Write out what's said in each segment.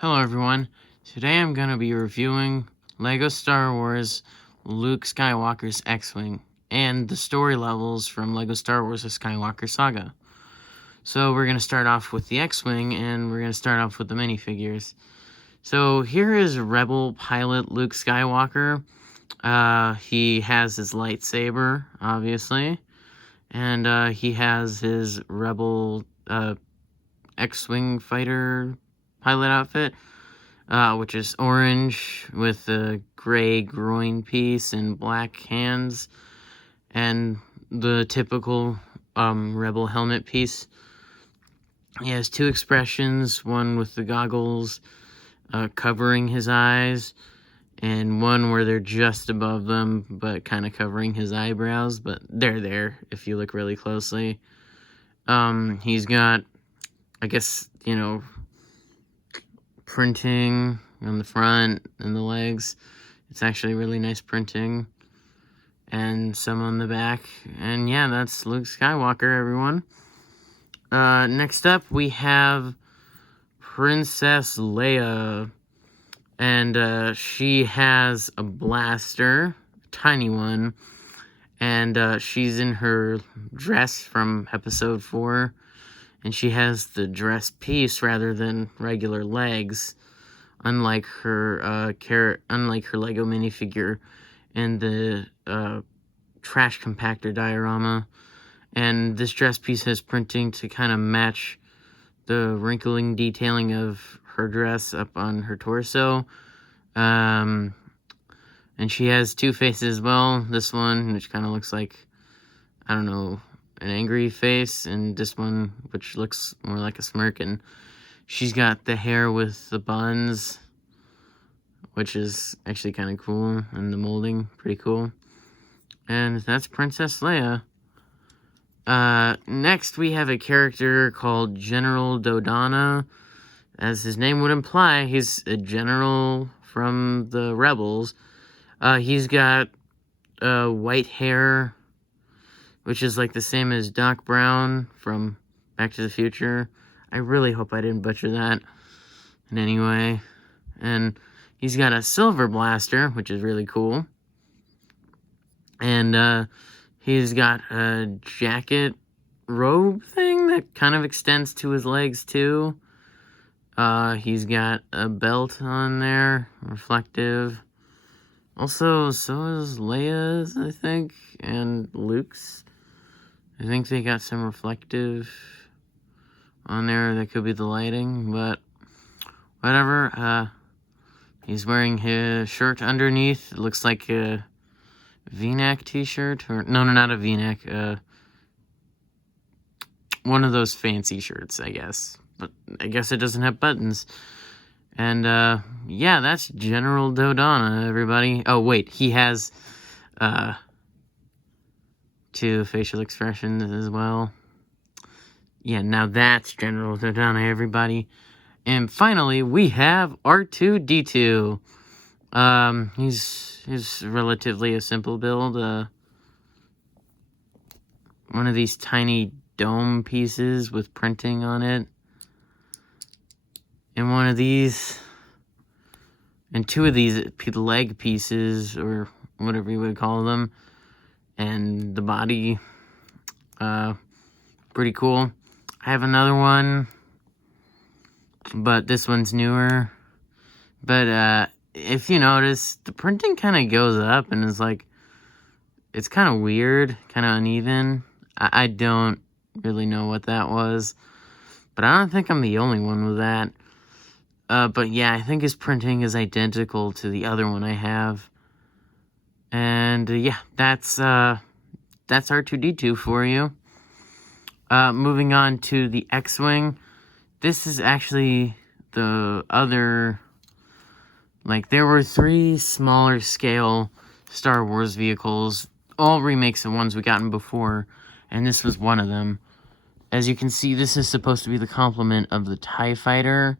Hello everyone, today I'm going to be reviewing LEGO Star Wars Luke Skywalker's X-Wing and the story levels from LEGO Star Wars The Skywalker Saga. So we're going to start off with the X-Wing and we're going to start off with the minifigures. So here is Rebel pilot Luke Skywalker. He has his lightsaber, obviously, and he has his Rebel X-Wing fighter pilot outfit, which is orange with a gray groin piece and black hands, and the typical Rebel helmet piece. He has two expressions, one with the goggles covering his eyes, and one where they're just above them, but kind of covering his eyebrows, but they're there if you look really closely. He's got, I guess, printing on the front and the legs. It's actually really nice printing. And some on the back. And yeah, that's Luke Skywalker, everyone. Next up, we have Princess Leia. And she has a blaster, a tiny one. And she's in her dress from episode 4. And she has the dress piece rather than regular legs, unlike her Lego minifigure and the trash compactor diorama. And this dress piece has printing to kind of match the wrinkling detailing of her dress up on her torso. And she has two faces as well. This one, which kind of looks like, I don't know, an angry face, and this one which looks more like a smirk, and she's got the hair with the buns, which is actually kind of cool, and the molding pretty cool. And that's Princess Leia. Next we have a character called General Dodonna. As his name would imply, he's a general from the Rebels. He's got white hair, which is like the same as Doc Brown from Back to the Future. I really hope I didn't butcher that in any way. And he's got a silver blaster, which is really cool. And he's got a jacket robe thing that kind of extends to his legs too. He's got a belt on there, reflective. Also, so is Leia's, I think, and Luke's. I think they got some reflective on there. That could be the lighting, but whatever. He's wearing his shirt underneath. It looks like a V-neck t-shirt. Or no, not a V-neck. One of those fancy shirts, I guess. But I guess it doesn't have buttons. And, yeah, that's General Dodonna, everybody. Oh, wait, he has, two facial expressions as well. Yeah, now that's General Dodonna, everybody. And finally, we have R2-D2. He's relatively a simple build. One of these tiny dome pieces with printing on it. And one of these, and two of these leg pieces, or whatever you would call them. And the body, pretty cool. I have another one, but this one's newer. But if you notice, the printing kind of goes up and is like, it's kind of weird, kind of uneven. I don't really know what that was, but I don't think I'm the only one with that. But yeah, I think his printing is identical to the other one I have. And yeah, that's R2-D2 for you. Moving on to the X-Wing. This is actually the other, like, there were 3 smaller scale Star Wars vehicles, all remakes of ones we gotten before, and this was one of them. As you can see, this is supposed to be the complement of the TIE Fighter,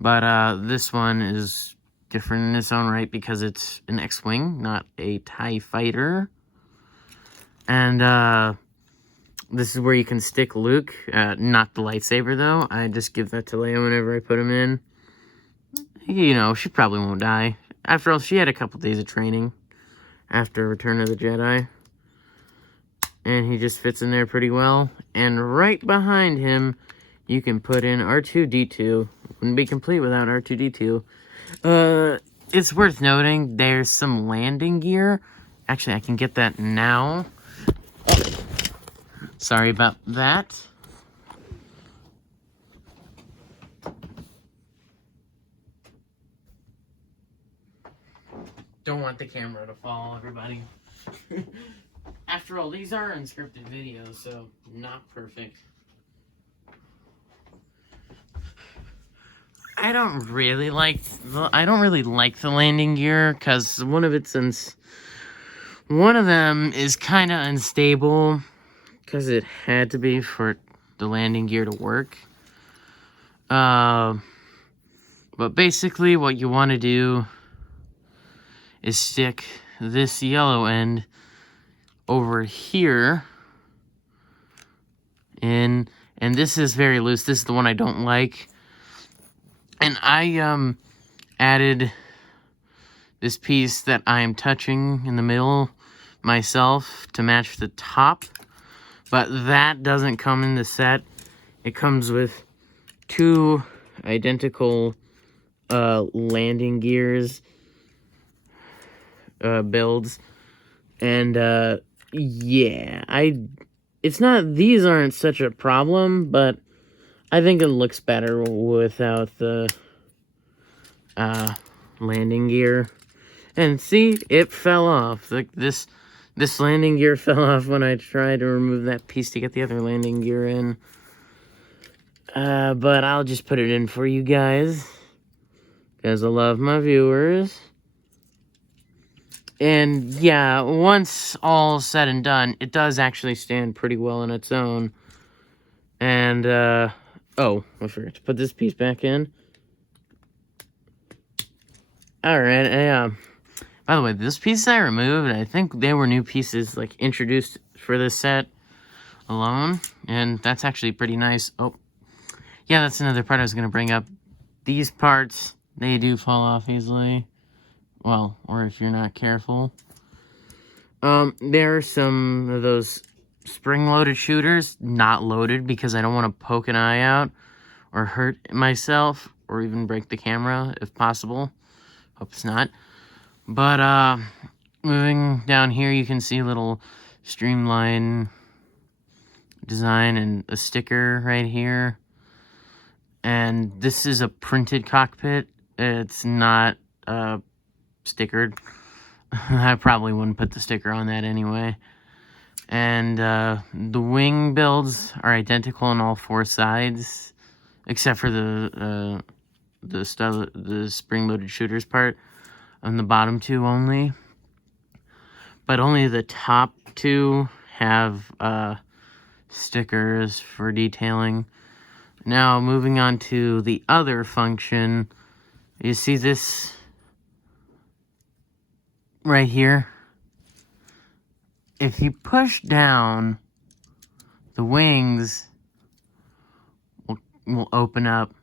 but this one is different in its own right because it's an X-Wing, not a TIE Fighter. And this is where you can stick Luke, not the lightsaber though. I just give that to Leia whenever I put him in. you know, she probably won't die. After all, she had a couple days of training after Return of the Jedi. And he just fits in there pretty well. And right behind him, you can put in R2-D2. Wouldn't be complete without R2-D2. It's worth noting there's some landing gear. Actually, I can get that now. Sorry about that. Don't want the camera to fall, everybody. After all, these are unscripted videos, so not perfect. I don't really like the landing gear because one of them is kind of unstable because it had to be for the landing gear to work. But basically, what you want to do is stick this yellow end over here and this is very loose. This is the one I don't like. And I added this piece that I am touching in the middle myself to match the top, but that doesn't come in the set. It comes with two identical landing gears builds, and yeah, these aren't such a problem, but I think it looks better without the landing gear. And see, it fell off. Like this landing gear fell off when I tried to remove that piece to get the other landing gear in. But I'll just put it in for you guys, because I love my viewers. And yeah, once all said and done, it does actually stand pretty well on its own. And, oh, I forgot to put this piece back in. Alright, by the way, this piece I removed, I think they were new pieces, like, introduced for this set alone. And that's actually pretty nice. Oh, yeah, that's another part I was going to bring up. These parts, they do fall off easily. Well, or if you're not careful. There are some of those spring-loaded shooters, not loaded, because I don't want to poke an eye out or hurt myself or even break the camera, if possible. Hope it's not. But, moving down here, you can see a little streamline design and a sticker right here. And this is a printed cockpit. It's not, stickered. I probably wouldn't put the sticker on that anyway. And the wing builds are identical on all four sides, except for the spring-loaded shooters part on the bottom two only. But only the top two have stickers for detailing. Now, moving on to the other function, you see this right here? If you push down, the wings will open up.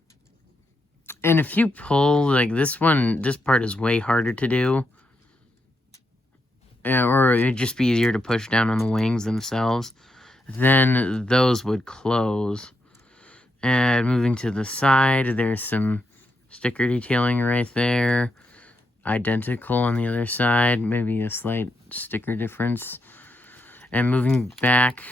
And if you pull, like this part is way harder to do. Or it'd just be easier to push down on the wings themselves. Then those would close. And moving to the side, there's some sticker detailing right there. Identical on the other side, maybe a slight sticker difference. And moving back,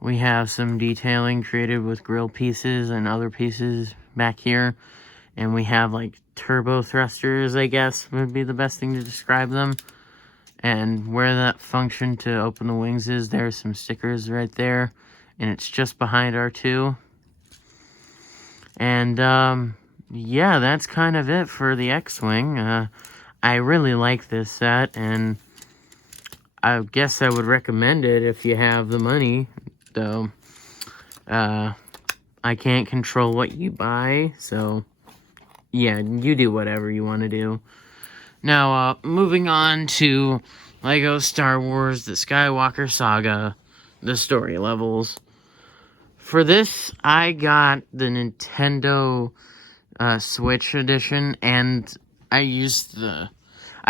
we have some detailing created with grill pieces and other pieces back here. And we have like turbo thrusters, I guess would be the best thing to describe them. And where that function to open the wings is, there's some stickers right there. And it's just behind R2. And, yeah, that's kind of it for the X-Wing. I really like this set, and I guess I would recommend it if you have the money, though. I can't control what you buy, so yeah, you do whatever you want to do. Now, moving on to LEGO Star Wars, the Skywalker Saga, the story levels. For this, I got the Nintendo Switch edition, and I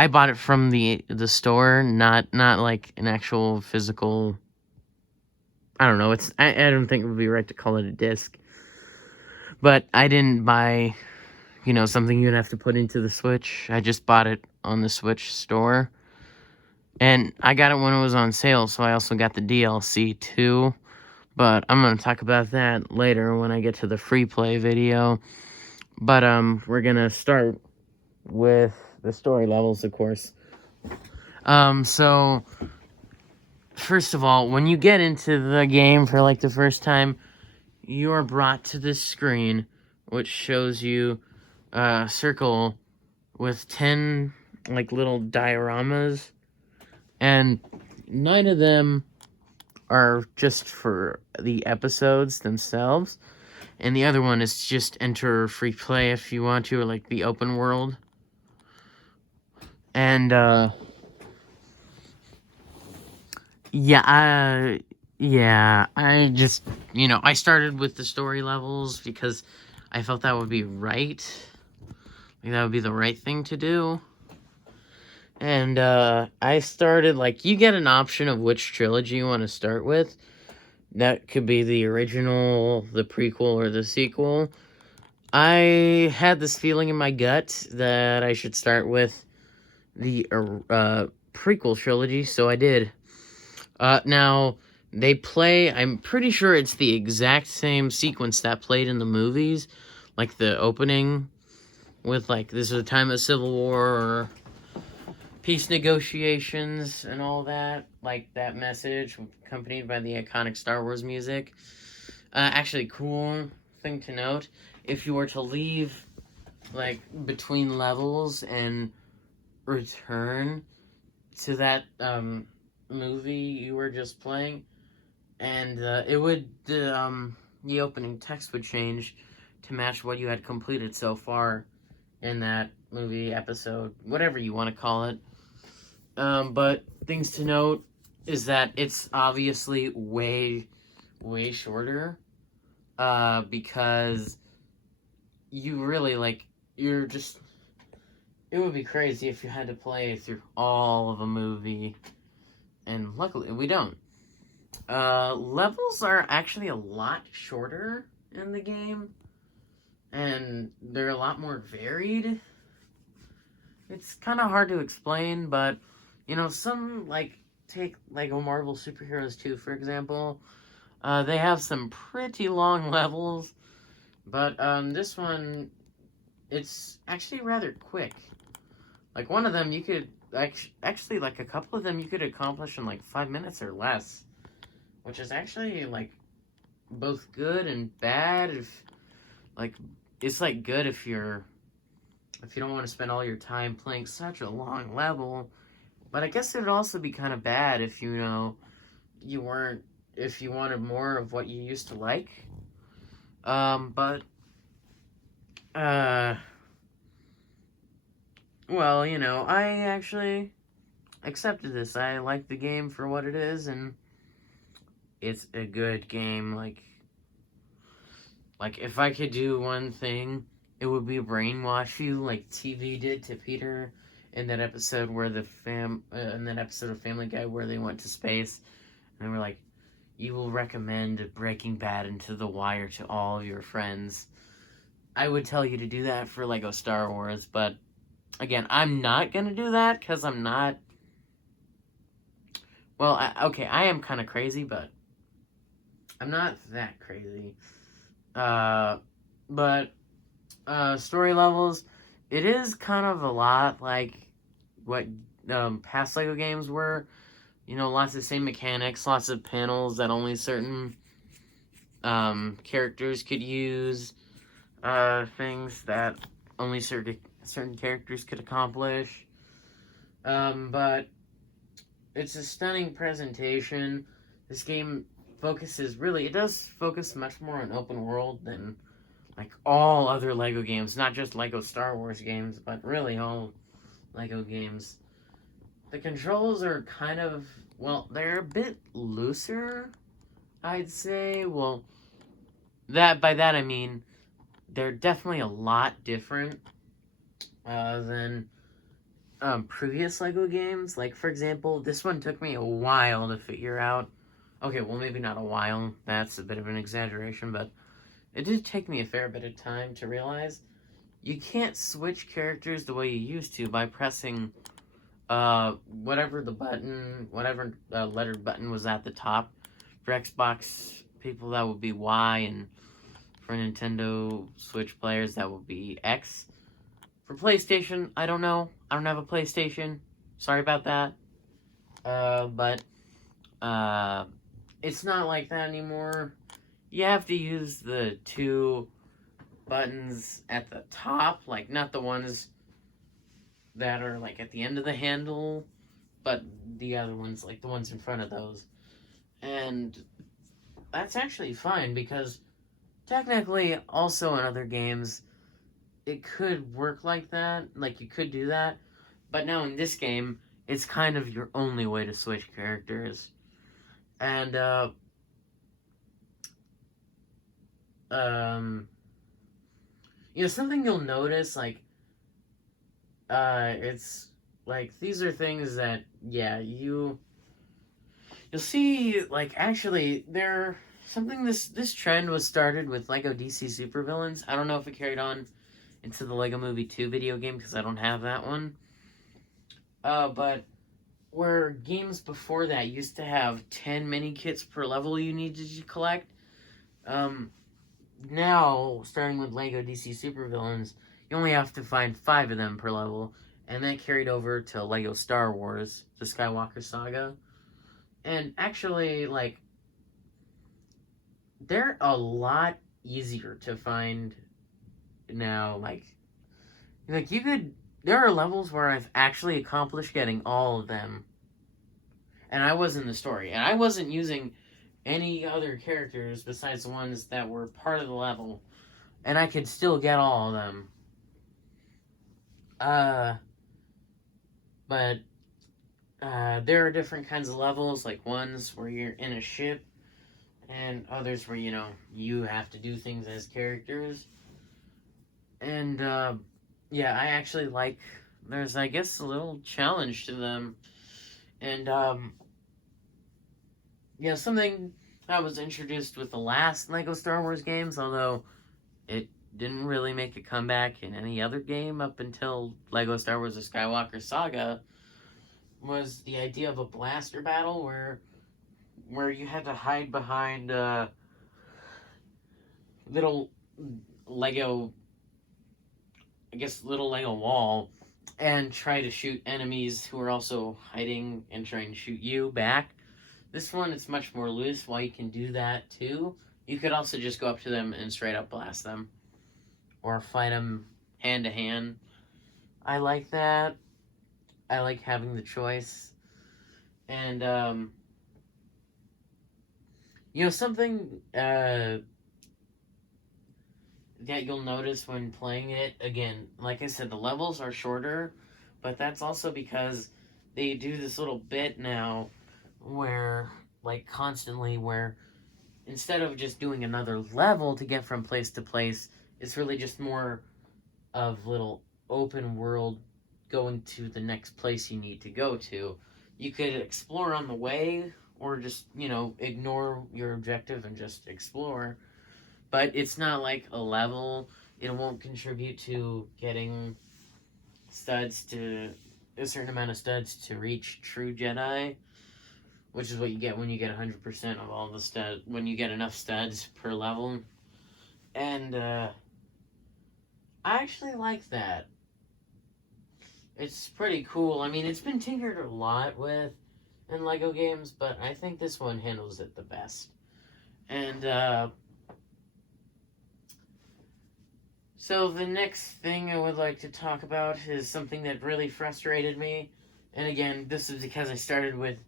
bought it from the store, not like an actual physical. I don't know. I don't think it would be right to call it a disc, but I didn't buy something you'd have to put into the Switch. I just bought it on the Switch store, and I got it when it was on sale. So I also got the DLC too. But I'm gonna talk about that later when I get to the free play video. But we're gonna start with the story levels, of course. So first of all, when you get into the game for like the first time, you are brought to this screen which shows you a circle with 10 like little dioramas, and 9 of them are just for the episodes themselves, and the other one is just enter free play if you want to, or like the open world. And yeah, I just I started with the story levels because I felt that would be right. Like, that would be the right thing to do. And I started, like, you get an option of which trilogy you want to start with. That could be the original, the prequel, or the sequel. I had this feeling in my gut that I should start with the prequel trilogy, so I did. Now, they play, I'm pretty sure it's the exact same sequence that played in the movies. Like, the opening with, like, this is a time of Civil War, or peace negotiations and all that, like that message accompanied by the iconic Star Wars music. Actually, cool thing to note, if you were to leave like between levels and return to that movie you were just playing, and it would the opening text would change to match what you had completed so far in that movie, episode, whatever you want to call it. But things to note is that it's obviously way shorter, because you really, like, it would be crazy if you had to play through all of a movie, and luckily we don't. Levels are actually a lot shorter in the game, and they're a lot more varied. It's kind of hard to explain, but some, like, take Lego Marvel Superheroes 2, for example. They have some pretty long levels, but this one, it's actually rather quick. Like, one of them you could, actually, like, a couple of them you could accomplish in, like, 5 minutes or less, which is actually, like, both good and bad. It's, like, good if you don't want to spend all your time playing such a long level. But I guess it'd also be kind of bad if, if you wanted more of what you used to like. Well, I actually accepted this. I like the game for what it is, and it's a good game. Like if I could do one thing, it would be brainwash you like TV did to Peter in that episode where in that episode of Family Guy where they went to space, and they were like, you will recommend Breaking Bad into The Wire to all of your friends. I would tell you to do that for Lego Star Wars, but again, I'm not gonna do that because I'm not. Well, I am kind of crazy, but I'm not that crazy. But story levels, it is kind of a lot like what past Lego games were. Lots of the same mechanics, lots of panels that only certain characters could use, things that only certain characters could accomplish. But it's a stunning presentation. This game it does focus much more on open world than like all other Lego games, not just Lego Star Wars games, but really all Lego games. The controls are kind of, well, they're a bit looser, I'd say. Well, by that I mean they're definitely a lot different than previous Lego games. Like, for example, this one took me a while to figure out. Okay, well, maybe not a while. That's a bit of an exaggeration, but it did take me a fair bit of time to realize you can't switch characters the way you used to by pressing whatever lettered button was at the top. For Xbox people, that would be Y, and for Nintendo Switch players, that would be X. For PlayStation, I don't know. I don't have a PlayStation. Sorry about that. But it's not like that anymore. You have to use the two buttons at the top, like not the ones that are like at the end of the handle, but the other ones, like the ones in front of those. And that's actually fine because technically, also in other games, it could work like that. Like, you could do that. But now in this game, it's kind of your only way to switch characters. And, something you'll notice, like, it's, like, these are things that, yeah, you'll see, like, actually, this trend was started with Lego DC Supervillains. I don't know if it carried on into the Lego Movie 2 video game, because I don't have that one. But where games before that used to have 10 mini kits per level you needed to collect, now, starting with Lego DC Supervillains, you only have to find 5 of them per level, and that carried over to Lego Star Wars, the Skywalker Saga. And actually, like, they're a lot easier to find now. Like you could, there are levels where I've actually accomplished getting all of them, and I was in the story, and I wasn't using any other characters besides the ones that were part of the level, and I could still get all of them. But there are different kinds of levels, like ones where you're in a ship, and others where, you have to do things as characters. And, yeah, I actually like, there's, I guess, a little challenge to them. And, something that was introduced with the last Lego Star Wars games, although it didn't really make a comeback in any other game up until Lego Star Wars: The Skywalker Saga, was the idea of a blaster battle where you had to hide behind little Lego wall and try to shoot enemies who are also hiding and trying to shoot you back. This one, it's much more loose. While you can do that too, you could also just go up to them and straight up blast them, or fight them hand to hand. I like that. I like having the choice. And something that you'll notice when playing it, again, like I said, the levels are shorter, but that's also because they do this little bit now where, like, constantly, where instead of just doing another level to get from place to place, it's really just more of little open world going to the next place you need to go to. You could explore on the way, or just, ignore your objective and just explore. But it's not like a level. It won't contribute to getting studs to a certain amount of studs to reach True Jedi, which is what you get when you get 100% of all the studs, when you get enough studs per level. And I actually like that. It's pretty cool. I mean, it's been tinkered a lot with in Lego games, but I think this one handles it the best. And so the next thing I would like to talk about is something that really frustrated me. And again, this is because I started with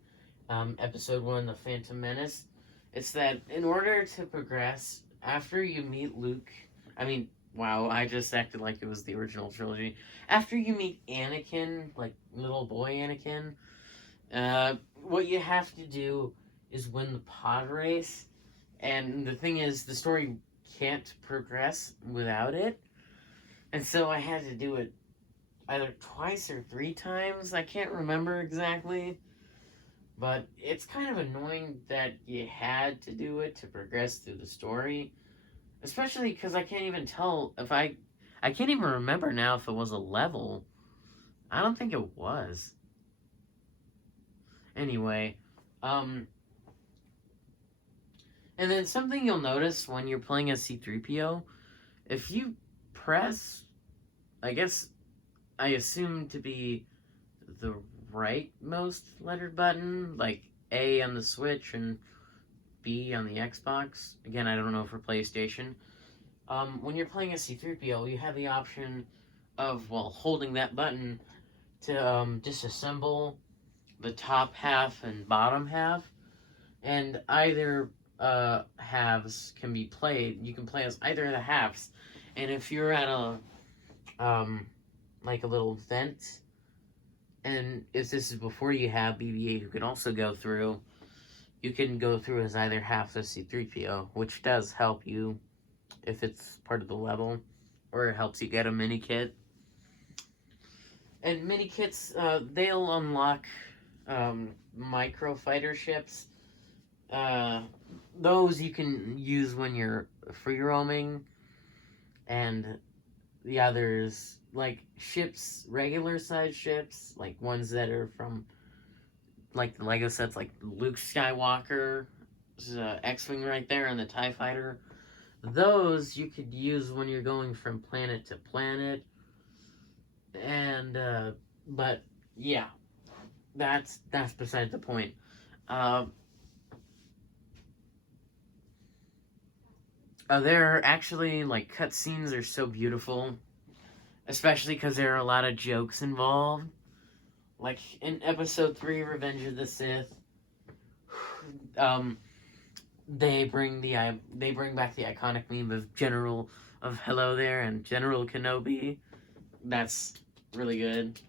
episode 1, The Phantom Menace. It's that in order to progress, after you meet Luke, wow, I just acted like it was the original trilogy. After you meet Anakin, like little boy Anakin, what you have to do is win the pod race. And the thing is, the story can't progress without it. And so I had to do it either twice or 3 times. I can't remember exactly. But it's kind of annoying that you had to do it to progress through the story. Especially because I can't even tell if I can't even remember now if it was a level. I don't think it was. Anyway, and then something you'll notice when you're playing as C-3PO, if you press, I guess, I assume to be the rightmost lettered button, like A on the Switch and B on the Xbox. Again, I don't know for PlayStation. When you're playing a C-3PO, you have the option of, well, holding that button to disassemble the top half and bottom half, and either halves can be played. You can play as either of the halves, and if you're at a like a little vent, and if this is before you have BB-8 who can also go through, you can go through as either half of C-3PO, which does help you if it's part of the level, or it helps you get a mini kit. And mini kits, they'll unlock micro fighter ships. Those you can use when you're free roaming, and the others, like ships, regular size ships, like ones that are from, like the Lego sets, like Luke Skywalker, X-Wing right there, and the TIE Fighter. Those you could use when you're going from planet to planet. And, but, yeah, that's beside the point. There are actually, like, cutscenes are so beautiful, especially because there are a lot of jokes involved. Like, in Episode 3, Revenge of the Sith, they bring back the iconic meme of General of Hello There and General Kenobi. That's really good.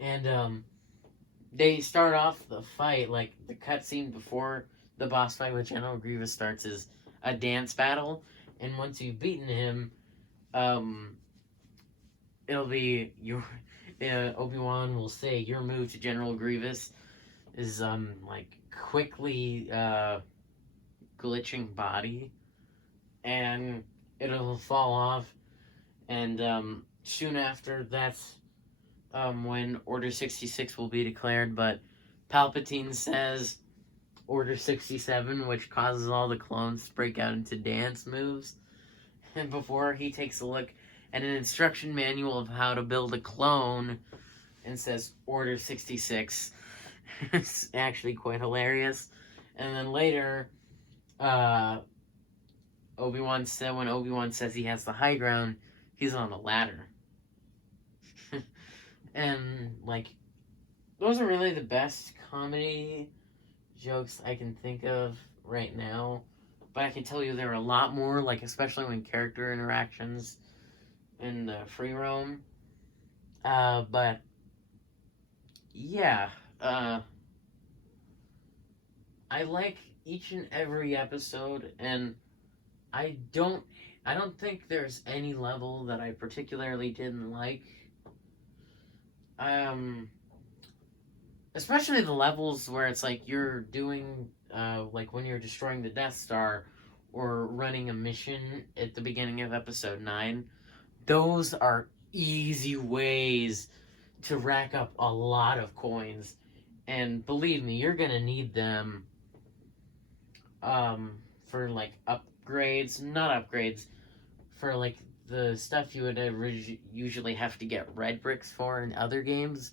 And they start off the fight, like the cutscene before the boss fight with General Grievous starts, is a dance battle, and once you've beaten him, it'll be your Obi-Wan will say your move to General Grievous is like quickly glitching body, and it'll fall off, and soon after that's when Order 66 will be declared, but Palpatine says Order 67, which causes all the clones to break out into dance moves. And before he takes a look at an instruction manual of how to build a clone and says Order 66. It's actually quite hilarious. And then later, Obi-Wan said, when Obi-Wan says he has the high ground, he's on the ladder. And, like, those are really the best comedy jokes I can think of right now. But I can tell you there are a lot more, like, especially when character interactions in the free roam. But, yeah. I like each and every episode, and I don't think there's any level that I particularly didn't like. Especially the levels where it's like you're doing, like when you're destroying the Death Star or running a mission at the beginning of Episode 9. Those are easy ways to rack up a lot of coins. And believe me, you're gonna need them for like upgrades, not upgrades, for like the stuff you would usually have to get red bricks for in other games.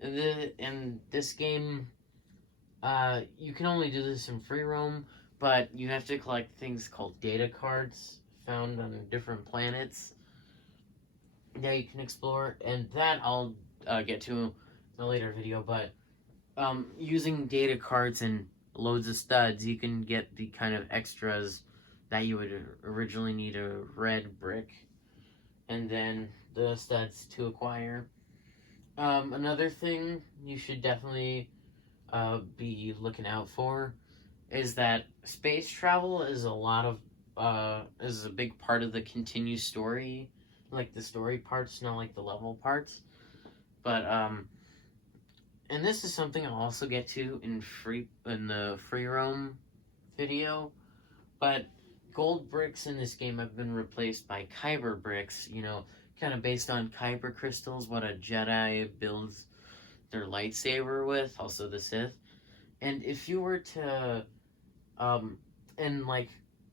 In this game, you can only do this in free roam, but you have to collect things called data cards found on different planets that you can explore, and that I'll get to in a later video. But using data cards and loads of studs, you can get the kind of extras that you would originally need a red brick, and then the studs to acquire. Another thing you should definitely be looking out for is that space travel is a lot of is a big part of the continued story, like the story parts, not like the level parts. But and this is something I'll also get to in the free roam video. But gold bricks in this game have been replaced by Kyber bricks. You know, kind of based on Kyber crystals, what a Jedi builds their lightsaber with. Also the Sith. And if you were to and like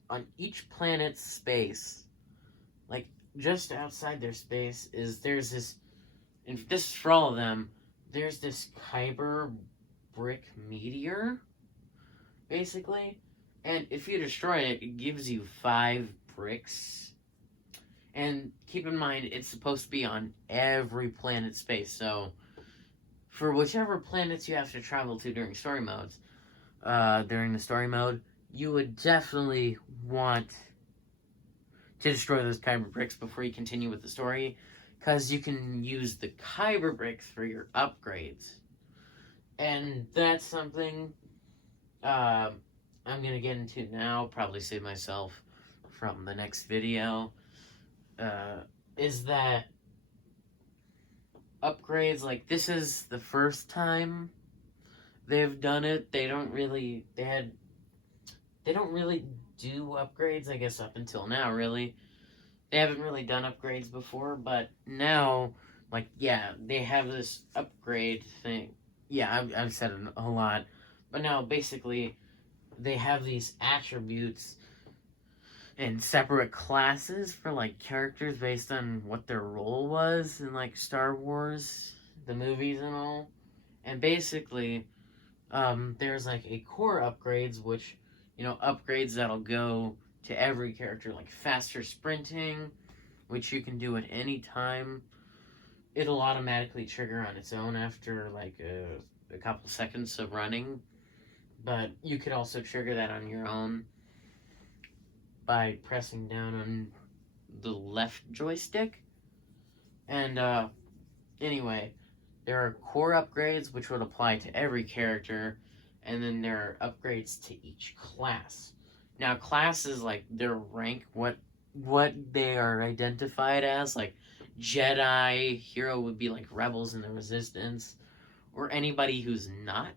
on each planet's space, like just outside their space there's this, and this is for all of them, there's this Kyber brick meteor, basically, and if you destroy it, it gives you 5 bricks. And keep in mind, it's supposed to be on every planet's space, so for whichever planets you have to travel to during story modes, during the story mode, you would definitely want to destroy those Kyber bricks before you continue with the story, because you can use the Kyber bricks for your upgrades. And that's something I'm going to get into now, probably save myself from the next video, is that upgrades, like, this is the first time they've done it. They don't really do upgrades, I guess, up until now, really. They haven't really done upgrades before, but now, like, yeah, they have this upgrade thing. Yeah, I've said it a lot. But now, basically, they have these attributes and separate classes for, like, characters based on what their role was in, like, Star Wars, the movies and all. And basically, there's, like, a core upgrades, which, you know, upgrades that'll go to every character, like faster sprinting, which you can do at any time. It'll automatically trigger on its own after, like, a couple seconds of running. But you could also trigger that on your own by pressing down on the left joystick. And, anyway, there are core upgrades, which would apply to every character, and then there are upgrades to each class. Now, classes, like, their rank, what they are identified as, like, Jedi, hero would be, like, rebels in the Resistance, or anybody who's not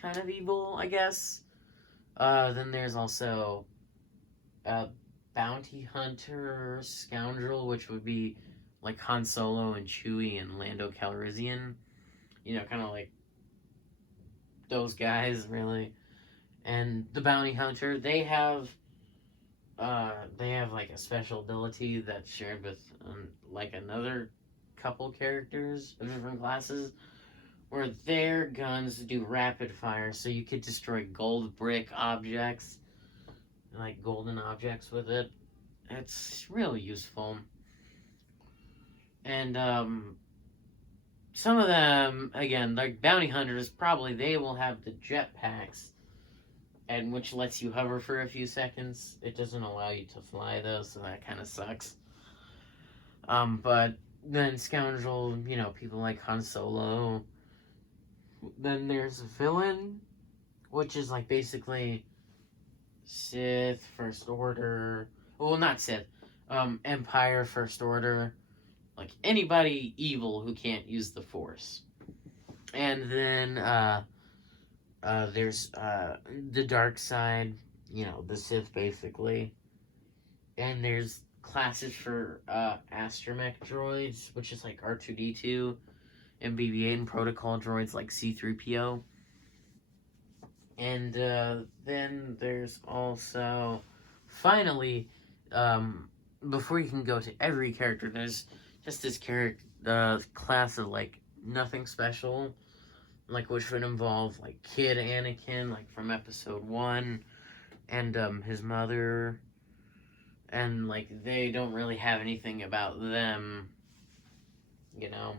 kind of evil, I guess. Then there's also bounty hunter, scoundrel, which would be, like, Han Solo and Chewie and Lando Calrissian. You know, kind of like those guys, really. And the bounty hunter, they have like a special ability that's shared with like another couple characters of different classes, where their guns do rapid fire, so you could destroy gold brick objects, like golden objects with it. It's really useful. And some of them, again, like bounty hunters, probably they will have the jetpacks, and which lets you hover for a few seconds. It doesn't allow you to fly though, so that kind of sucks. But then Scoundrel, you know, people like Han Solo. Then there's Villain, which is like basically Sith, First Order. Well, not Sith. Empire, First Order. Like anybody evil who can't use the Force. And then there's the dark side, you know, the Sith basically. And there's classes for astromech droids, which is like R2-D2, and BB-8, and protocol droids like C-3PO. And then there's also, finally, before you can go to every character, there's just this class of like nothing special, like which would involve like Kid Anakin, like from Episode 1, and his mother, and like they don't really have anything about them, you know.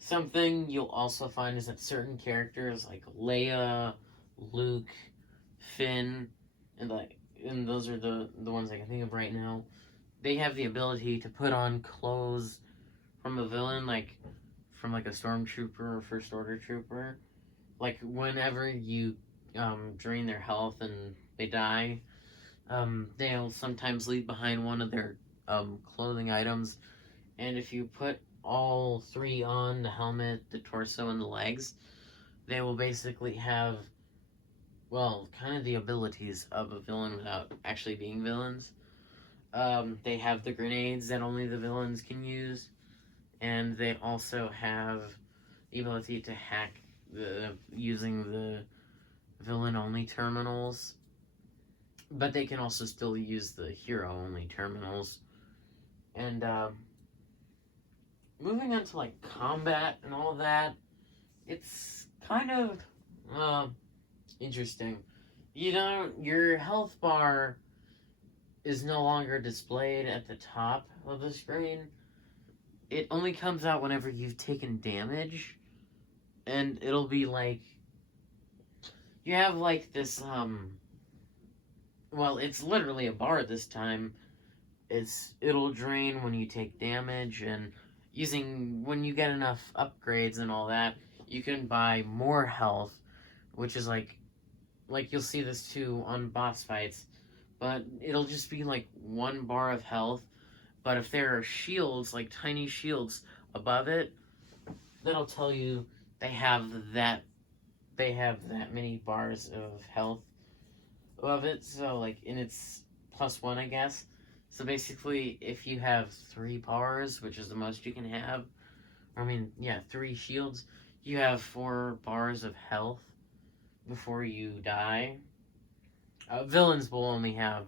Something you'll also find is that certain characters like Leia, Luke, Finn, and those are the ones I can think of right now. They have the ability to put on clothes from a villain, like from like a stormtrooper or First Order trooper. Like whenever you drain their health and they die. They'll sometimes leave behind one of their clothing items, and if you put all three on, the helmet, the torso, and the legs, they will basically have, well, kind of the abilities of a villain without actually being villains. They have the grenades that only the villains can use, and they also have the ability to hack using the villain-only terminals, but they can also still use the hero-only terminals. And moving on to like combat and all that, it's kind of interesting. You know, your health bar is no longer displayed at the top of the screen. It only comes out whenever you've taken damage, and it'll be like you have like this well, it's literally a bar this time. It'll drain when you take damage, and using when you get enough upgrades and all that, you can buy more health, which is like you'll see this too on boss fights, but it'll just be like 1 bar of health. But if there are shields, like tiny shields above it, that'll tell you they have that many bars of health above it. So like, and it's +1, I guess. So basically, if you have 3 bars, which is the most you can have, I mean, yeah, 3 shields, you have 4 bars of health before you die. Villains will only have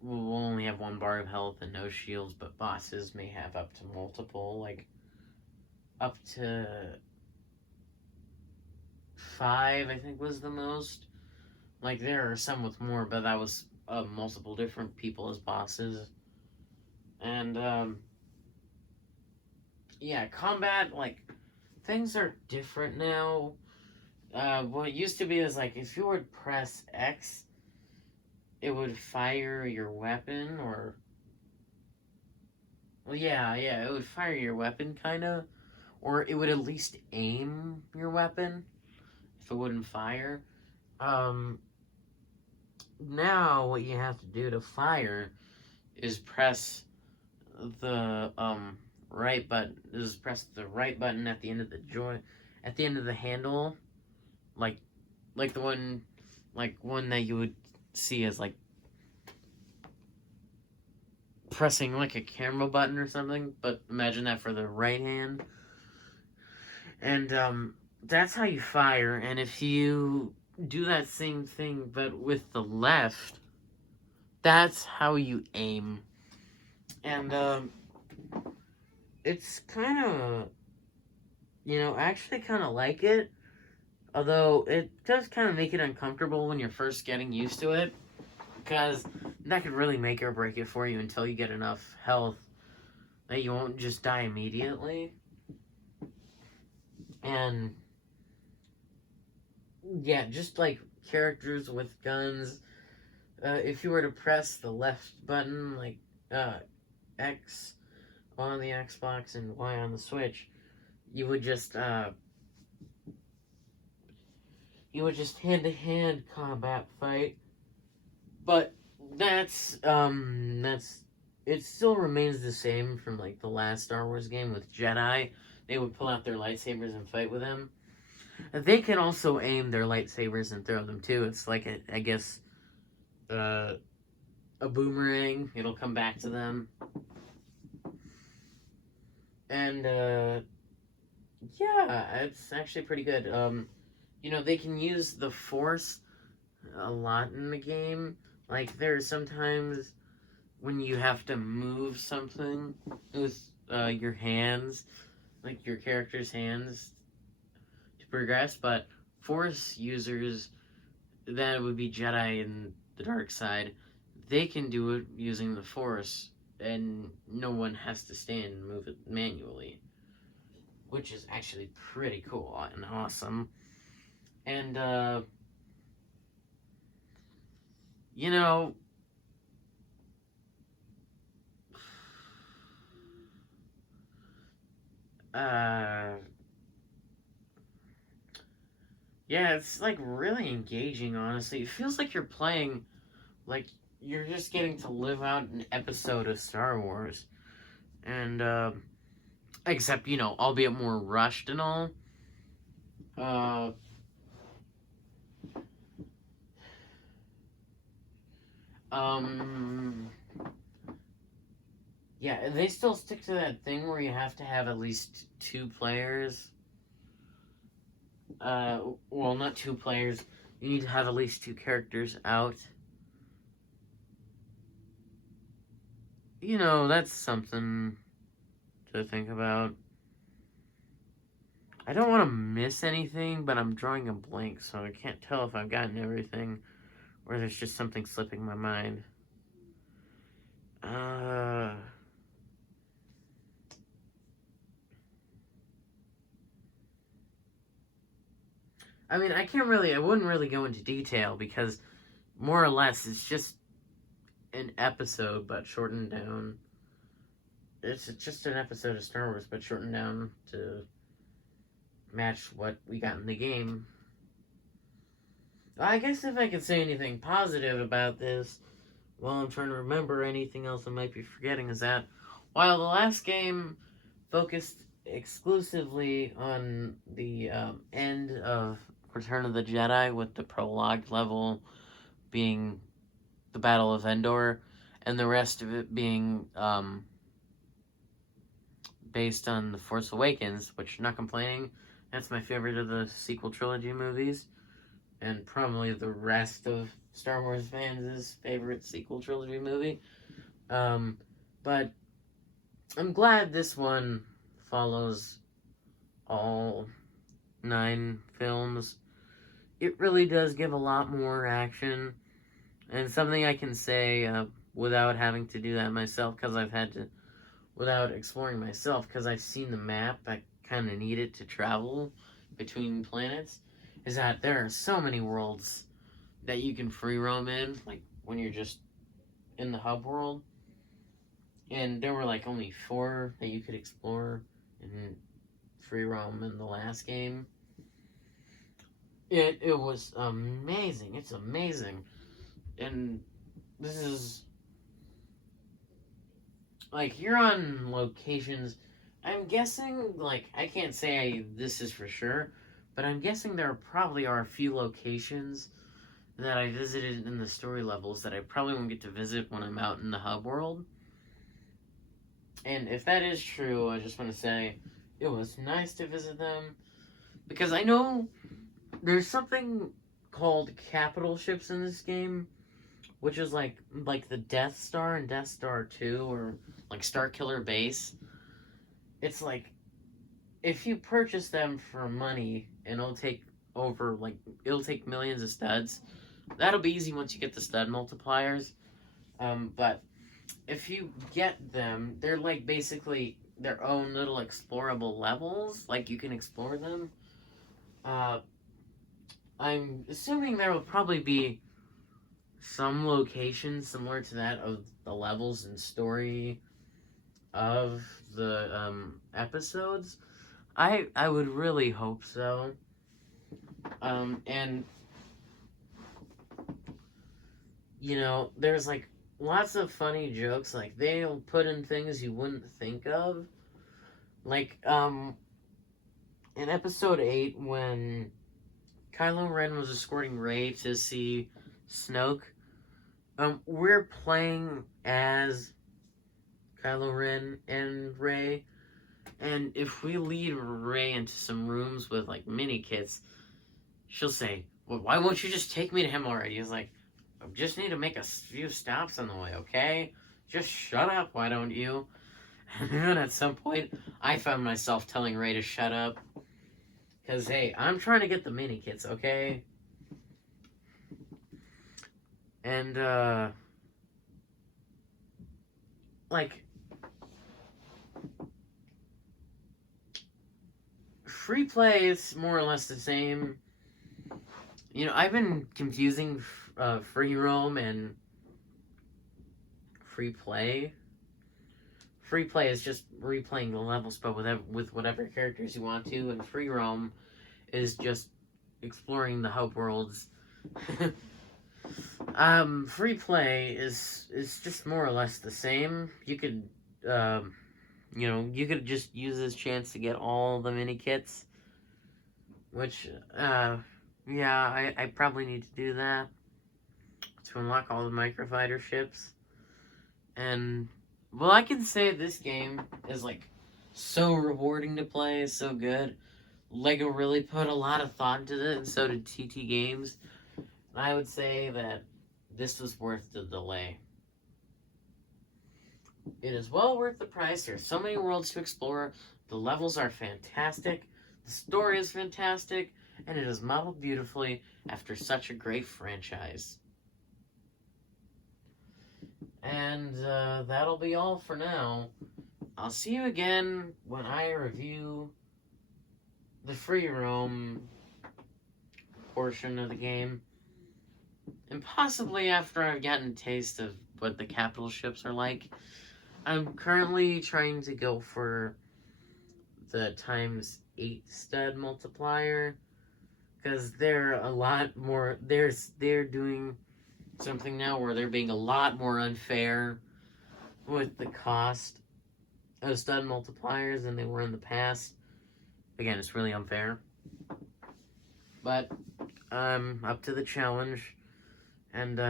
1 bar of health and no shields, but bosses may have up to multiple, like up to 5, I think was the most. Like there are some with more, but that was multiple different people as bosses. And yeah, combat, like things are different now. What it used to be is like if you would press X, it would fire your weapon, or well, yeah, it would fire your weapon kind of, or it would at least aim your weapon if it wouldn't fire. Now what you have to do to fire is press the right button. Is press the right button at the end of the at the end of the handle, like the one, that you would see as like pressing like a camera button or something. But imagine that for the right hand, and that's how you fire. And if you do that same thing but with the left, that's how you aim. And it's kind of, I actually kind of like it, although it does kind of make it uncomfortable when you're first getting used to it, because that could really make or break it for you until you get enough health that you won't just die immediately. And yeah, just like characters with guns, if you were to press the left button, like X on the Xbox and Y on the Switch, you would just hand-to-hand combat fight. But that's it still remains the same from like the last Star Wars game with Jedi. They would pull out their lightsabers and fight with them. They can also aim their lightsabers and throw them too. It's like I guess a boomerang. It'll come back to them. And yeah, it's actually pretty good. They can use the Force a lot in the game. Like there are sometimes when you have to move something with your hands, like your character's hands, to progress. But Force users, that would be Jedi and the dark side, they can do it using the Force, and no one has to stand and move it manually, which is actually pretty cool and awesome. And you know, Yeah, it's like really engaging, honestly. It feels like you're playing, like you're just getting to live out an episode of Star Wars. And, except, albeit more rushed and all. Uh, um, yeah, they still stick to that thing where you have to have at least 2 players. Well, not 2 players. You need to have at least 2 characters out. That's something to think about. I don't want to miss anything, but I'm drawing a blank, so I can't tell if I've gotten everything or there's just something slipping my mind. I mean, I wouldn't really go into detail because more or less it's just an episode but shortened down. It's just an episode of Star Wars but shortened down to match what we got in the game. I guess if I could say anything positive about this, while I'm trying to remember anything else I might be forgetting, is that while the last game focused exclusively on the end of Return of the Jedi, with the prologue level being the Battle of Endor, and the rest of it being based on The Force Awakens, which, not complaining, that's my favorite of the sequel trilogy movies, and probably the rest of Star Wars fans' favorite sequel trilogy movie. But I'm glad this one follows all 9 films. It really does give a lot more action, and something I can say without having to do that myself, because I've had to, without exploring myself, because I've seen the map I kind of needed to travel between planets, is that there are so many worlds that you can free roam in, like when you're just in the hub world. And there were like only 4 that you could explore and free roam in the last game. It was amazing. It's amazing. And this is like you're on locations. I'm guessing, like, I can't say this is for sure, but I'm guessing there probably are a few locations that I visited in the story levels that I probably won't get to visit when I'm out in the hub world. And if that is true, I just want to say it was nice to visit them, because I know there's something called capital ships in this game, which is like the Death Star and Death Star 2, or like Starkiller Base. It's like if you purchase them for money, and it'll take millions of studs. That'll be easy once you get the stud multipliers. But if you get them, they're like basically their own little explorable levels. Like you can explore them. I'm assuming there will probably be some locations similar to that of the levels and story of the episodes. I would really hope so. And there's like lots of funny jokes. Like they'll put in things you wouldn't think of. Like in episode 8, when Kylo Ren was escorting Rey to see Snoke, we're playing as Kylo Ren and Rey, and if we lead Rey into some rooms with like mini kits, she'll say, "Well, why won't you just take me to him already?" He's like, "I just need to make a few stops on the way, okay? Just shut up, why don't you?" And then at some point, I found myself telling Rey to shut up. Because, hey, I'm trying to get the mini kits, okay? And, like, free play is more or less the same. I've been confusing free roam and free play. Free play is just replaying the levels, but with whatever characters you want to, and free roam is just exploring the Hope Worlds. Free play is just more or less the same. You could, you could just use this chance to get all the mini kits, which, yeah, I probably need to do that to unlock all the microfighter ships. And, well, I can say this game is, like, so rewarding to play, so good. LEGO really put a lot of thought into it, and so did TT Games. I would say that this was worth the delay. It is well worth the price. There's so many worlds to explore. The levels are fantastic. The story is fantastic. And it is modeled beautifully after such a great franchise. And that'll be all for now. I'll see you again when I review the free roam portion of the game. And possibly after I've gotten a taste of what the capital ships are like. I'm currently trying to go for the ×8 stud multiplier. Because they're a lot more... They're doing something now where they're being a lot more unfair with the cost of stud multipliers than they were in the past. Again, it's really unfair. But I'm up to the challenge. And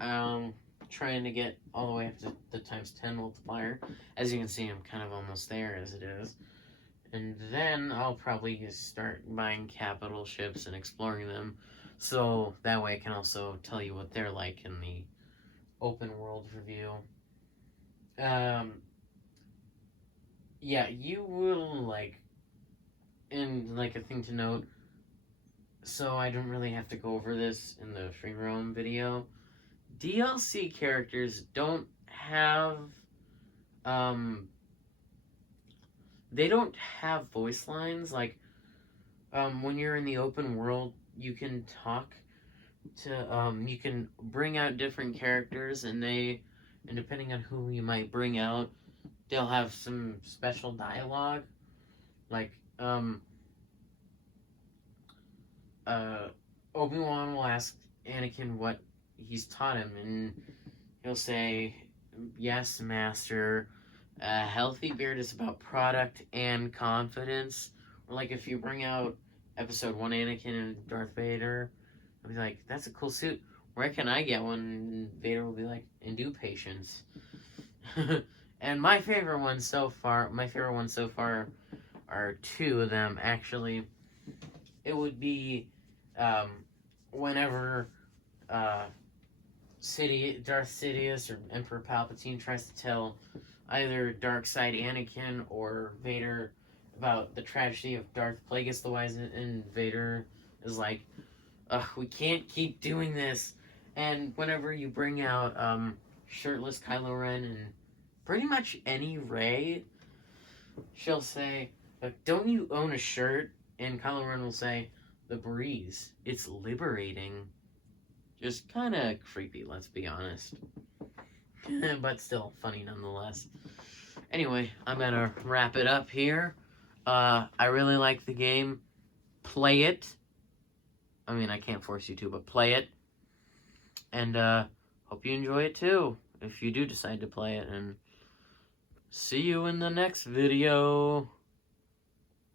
I'm trying to get all the way up to the ×10 multiplier. As you can see, I'm kind of almost there as it is. And then I'll probably start buying capital ships and exploring them. So that way I can also tell you what they're like in the open world review. Yeah, you will like, and like a thing to note, so I don't really have to go over this in the free roam video. DLC characters don't have, they don't have voice lines. Like, when you're in the open world, you can talk to, you can bring out different characters, and depending on who you might bring out, they'll have some special dialogue. Like, Obi-Wan will ask Anakin what he's taught him, and he'll say, "Yes, Master. A healthy beard is about product and confidence." Or like if you bring out Episode 1 Anakin and Darth Vader, I'll be like, "That's a cool suit. Where can I get one?" And Vader will be like, "And do patience." And my favorite ones so far are two of them, actually. It would be whenever Darth Sidious or Emperor Palpatine tries to tell either Darkseid Anakin or Vader about the tragedy of Darth Plagueis the Wise, and Vader is like, "Ugh, we can't keep doing this." And whenever you bring out shirtless Kylo Ren and pretty much any Rey, she'll say, "Don't you own a shirt?" And Kylo Ren will say, "The breeze. It's liberating." Just kind of creepy, let's be honest. But still funny nonetheless. Anyway, I'm gonna wrap it up here. I really like the game. Play it. I mean, I can't force you to, but play it. And hope you enjoy it too, if you do decide to play it. And see you in the next video.